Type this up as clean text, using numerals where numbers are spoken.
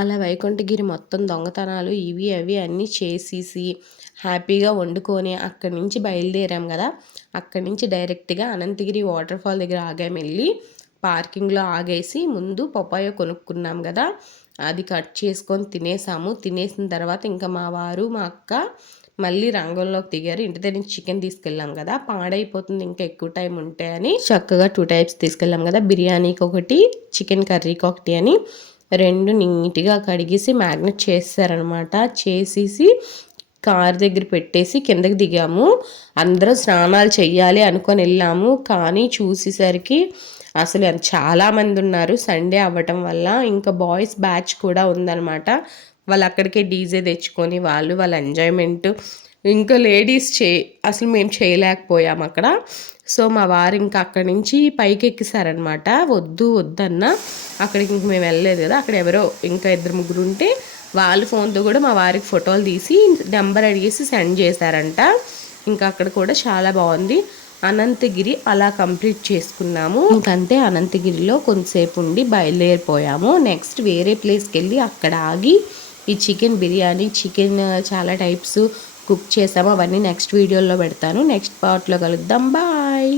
అలా వైకుంఠగిరి మొత్తం దొంగతనాలు ఇవి అవి అన్నీ చేసేసి హ్యాపీగా వండుకొని అక్కడి నుంచి బయలుదేరాం కదా. అక్కడి నుంచి డైరెక్ట్గా అనంతగిరి వాటర్ ఫాల్ దగ్గర ఆగామెళ్ళి పార్కింగ్లో ఆగేసి ముందు పపాయ కొనుక్కున్నాం కదా, అది కట్ చేసుకొని తినేసాము. తినేసిన తర్వాత ఇంకా మా వారు మా అక్క మళ్ళీ రంగంలోకి దిగారు. ఇంటి దగ్గర నుంచి చికెన్ తీసుకెళ్ళాం కదా, పాడైపోతుంది ఇంకా ఎక్కువ టైం ఉంటే అని చక్కగా 2 టైప్స్ తీసుకెళ్ళాం కదా, బిర్యానీకి ఒకటి చికెన్ కర్రీకి ఒకటి అని 2 నీట్గా కడిగేసి మ్యాగ్నెట్ చేస్తారనమాట. చేసేసి కార్ దగ్గర పెట్టేసి కిందకి దిగాము. అందరం స్నానాలు చెయ్యాలి అనుకొని వెళ్ళాము, కానీ చూసేసరికి అసలు చాలామంది ఉన్నారు సండే అవ్వటం వల్ల. ఇంకా బాయ్స్ బ్యాచ్ కూడా ఉందన్నమాట. వాళ్ళు అక్కడికే డీజే తెచ్చుకొని వాళ్ళ ఎంజాయ్మెంట్. ఇంకా లేడీస్ అసలు మేము చేయలేకపోయాము అక్కడ. సో మా వారు ఇంకా అక్కడి నుంచి పైకి ఎక్కిసారనమాట. వద్దన్న అక్కడికి ఇంక మేము వెళ్ళలేదు కదా, అక్కడ ఎవరో ఇంకా 2-3 ఉంటే వాళ్ళ ఫోన్తో కూడా మా వారికి ఫోటోలు తీసి నెంబర్ అడిగేసి సెండ్ చేశారంట. ఇంకా అక్కడ కూడా చాలా బాగుంది. అనంతగిరి అలా కంప్లీట్ చేసుకున్నాము. ఇంకంతే, అనంతగిరిలో కొంతసేపు ఉండి బయలుదేరిపోయాము. నెక్స్ట్ వేరే ప్లేస్కి వెళ్ళి అక్కడ ఆగి ఈ చికెన్ బిర్యానీ, చికెన్ చాలా టైప్స్ కుక్ చేసాము. అవన్నీ నెక్స్ట్ వీడియోలో పెడతాను. నెక్స్ట్ పార్ట్లో కలుద్దాం. బాయ్.